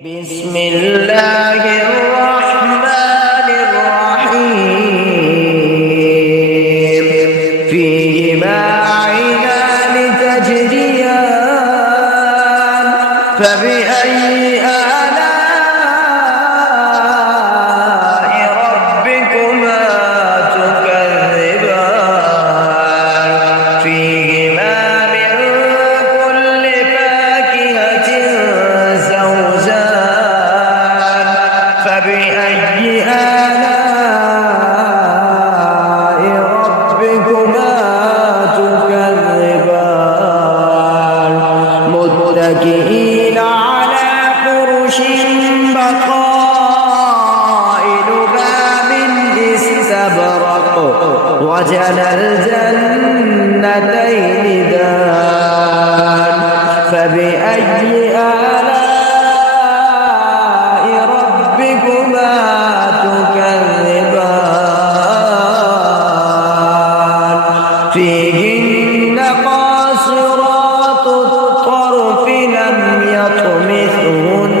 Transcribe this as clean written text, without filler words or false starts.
بسم الله الرحمن الرحيم فيهما عينان تجريان فبأي آلاء ربكما تكذبان فيهما من كل فاكهة زوجان فبأي آلاء ربكما تكذبان متكئين على فرش بطائنها من استبرق وجنى الجنتين دان فبأي آلاء ربكما تكذبان فيهن قاصرات الطرف لم يطمثهن